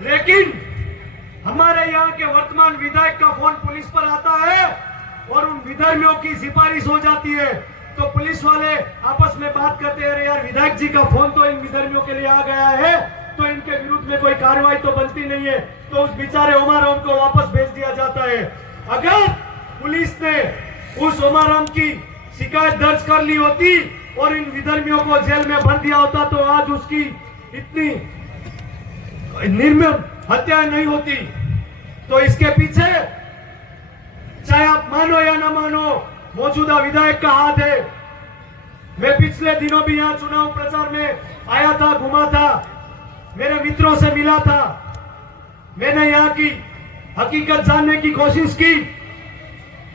लेकिन हमारे यहाँ के वर्तमान विधायक का फोन पुलिस पर आता है और उन विधर्मियों की सिफारिश हो जाती है, तो पुलिस वाले आपस में बात करते हैं, यार विधायक जी का फोन तो इन विधर्मियों के लिए आ गया है, तो इनके विरुद्ध में कोई कार्रवाई तो बनती नहीं है, तो उस बेचारे उमाराम को वापस भेज दिया जाता है। अगर पुलिस ने उस उमाराम की शिकायत दर्ज कर ली होती और इन विधर्मियों को जेल में भर दिया होता तो आज उसकी इतनी निर्मम हत्या नहीं होती। तो इसके पीछे चाहे आप मानो या ना मानो मौजूदा विधायक का हाथ है। मैं पिछले दिनों भी यहाँ चुनाव प्रचार में आया था, घुमा था, मेरे मित्रों से मिला था, मैंने यहाँ की हकीकत जानने की कोशिश की,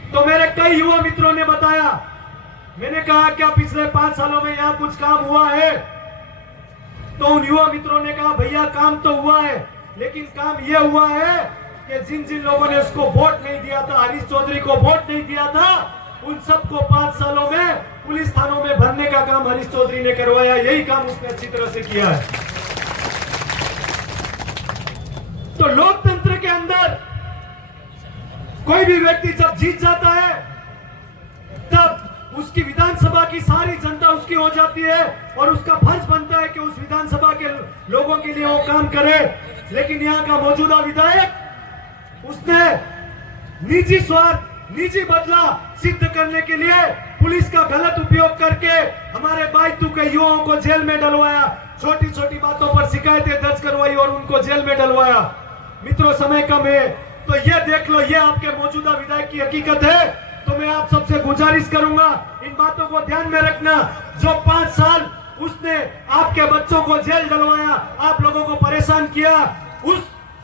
तो मेरे कई युवा मित्रों ने बताया। मैंने कहा क्या पिछले 5 सालों में यहाँ कुछ काम हुआ है? तो उन युवा मित्रों ने कहा भैया काम तो हुआ है, लेकिन काम यह हुआ है कि जिन जिन लोगों ने उसको वोट नहीं दिया था, हरीश चौधरी को वोट नहीं दिया था, उन सबको 5 सालों में पुलिस थानों में भरने का काम हरीश चौधरी ने करवाया। यही काम उसने अच्छी तरह से किया है। तो लोकतंत्र के अंदर कोई भी व्यक्ति जब जीत जाता है तब उसकी विधानसभा की सारी जनता उसकी हो जाती है और उसका फर्ज बनता है कि उस विधानसभा के लोगों के लिए वो काम करे। लेकिन यहाँ का मौजूदा विधायक उसने निजी स्वार्थ, निजी बदला सिद्ध करने के लिए पुलिस का गलत उपयोग करके हमारे बाइतू के युवाओं को जेल में डलवाया, छोटी छोटी बातों पर शिकायतें दर्ज करवाई और उनको जेल में डलवाया। मित्रों समय कम है, तो ये देख लो, ये आपके मौजूदा विधायक की हकीकत है। तो मैं आप सबसे गुजारिश करूंगा इन बातों को ध्यान में रखना। जो 5 साल उसने आपके बच्चों को जेल डलवाया, आप लोगों को परेशान किया, उस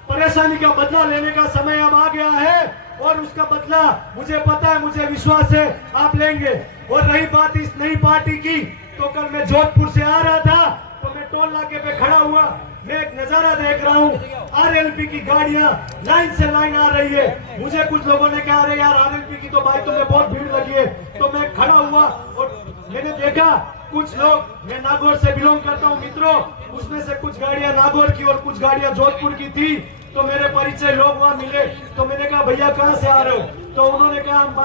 परेशानी का बदला लेने का समय अब आ गया है और उसका बदला मुझे पता है, मुझे विश्वास है आप लेंगे। और रही बात इस नई पार्टी की, तो कल मैं जोधपुर से आ रहा था तो मैं टोल नाके पे खड़ा हुआ, मैं एक नजारा देख रहा हूँ, आरएलपी की गाड़ियां लाइन से लाइन आ रही है। मुझे कुछ लोगों ने कहा अरे यार आरएलपी की तो बाइकों में बहुत भीड़ लगी है, तो मैं खड़ा हुआ और मैंने देखा कुछ लोग, मैं नागौर से बिलोंग करता हूँ मित्रों, उसमें से कुछ गाड़ियां नागौर की और कुछ गाड़ियां जोधपुर की थी। तो मेरे परिचय लोग वहां मिले, तो मैंने कहा भैया कहाँ से आ रहे हो? तो उन्होंने कहा हम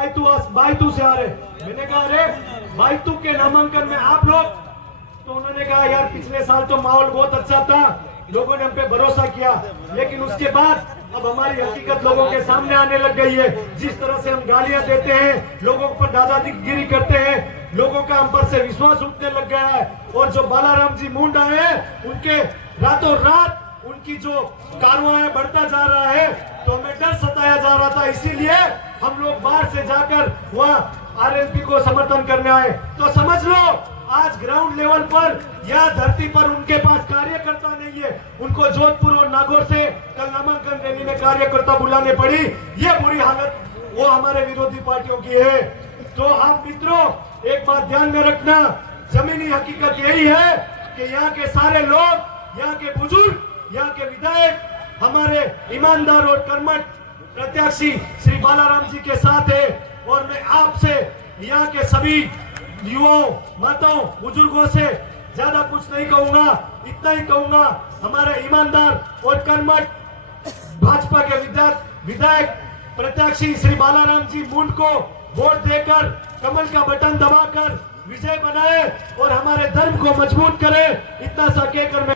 बाइतू से आ रहे। मैंने कहा अरे बाइतू के नामांकन में आप लोग? तो उन्होंने कहा यार पिछले साल तो माहौल बहुत अच्छा था, लोगों ने हम पे भरोसा किया, लेकिन उसके बाद अब हमारी हकीकत लोगों के सामने आने लग गई है। जिस तरह से हम गालियां देते हैं, लोगों पर दादागिरी करते हैं, लोगों का हम पर से विश्वास उठने लग गया है। और जो बालाराम जी मुंडा है, उनके रातों रात उनकी जो कार्रवाई बढ़ता जा रहा है, तो हमें डर सताया जा रहा था, इसीलिए हम लोग बाहर से जाकर वहाँ आरएलपी को समर्थन करने आए। तो समझ लो आज ग्राउंड लेवल पर या धरती पर उनके पास कार्यकर्ता नहीं है। उनको जोधपुर और नागौर से कल नामांकन रैली में कार्यकर्ता बुलाने पड़ी। ये बुरी हालत वो हमारे विरोधी पार्टियों की है। तो आप मित्रों एक बात ध्यान में रखना, जमीनी हकीकत यही है कि यहाँ के सारे लोग, यहाँ के बुजुर्ग, यहाँ के विधायक हमारे ईमानदार और कर्मठ प्रत्याशी श्री बालाराम जी के साथ है। और मैं आपसे यहाँ के सभी युवाओं, माताओं, बुजुर्गों से ज्यादा कुछ नहीं कहूंगा, इतना ही कहूंगा, हमारे ईमानदार और कर्मठ भाजपा के विधायक प्रत्याशी श्री बालाराम जी मुंड को वोट देकर कमल का बटन दबाकर विजय बनाए और हमारे धर्म को मजबूत करे। इतना सा कहकर मैं